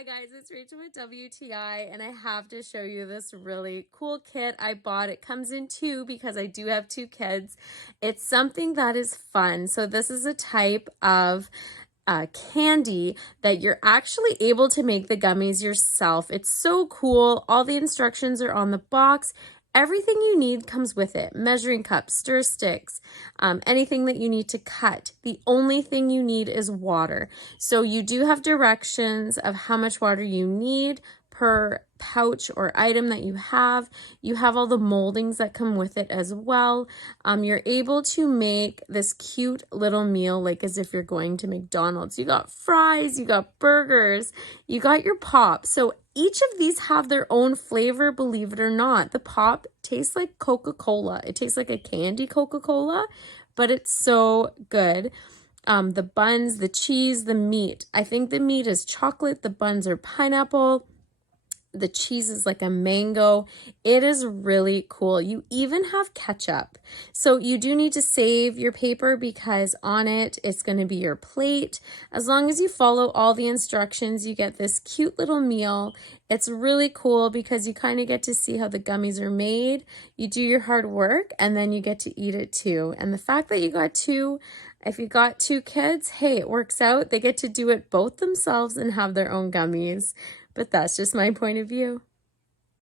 Hi guys, it's Rachel with WTI and I have to show you this really cool kit I bought. It comes in two because I do have two kids. It's something that is fun. So this is a type of candy that you're actually able to make the gummies yourself. It's so cool. All the instructions are on the box. Everything you need comes with it. Measuring cups, stir sticks, anything that you need to cut. The only thing you need is water. So you do have directions of how much water you need per pouch or item that you have. You have all the moldings that come with it as well. You're able to make this cute little meal like as if you're going to McDonald's. You got fries, you got burgers, you got your pop. So each of these have their own flavor, believe it or not. The pop tastes like Coca-Cola. It tastes like a candy Coca-Cola, but it's so good. The buns, the cheese, the meat. I think the meat is chocolate. The buns are pineapple. The cheese is like a mango. It is really cool. You even have ketchup. So you do need to save your paper because on it, it's going to be your plate. As long as you follow all the instructions, you get this cute little meal. It's really cool because you kind of get to see how the gummies are made. You do your hard work and then you get to eat it too. And the fact that you got two, if you got two kids, hey, it works out. They get to do it both themselves and have their own gummies. But that's just my point of view.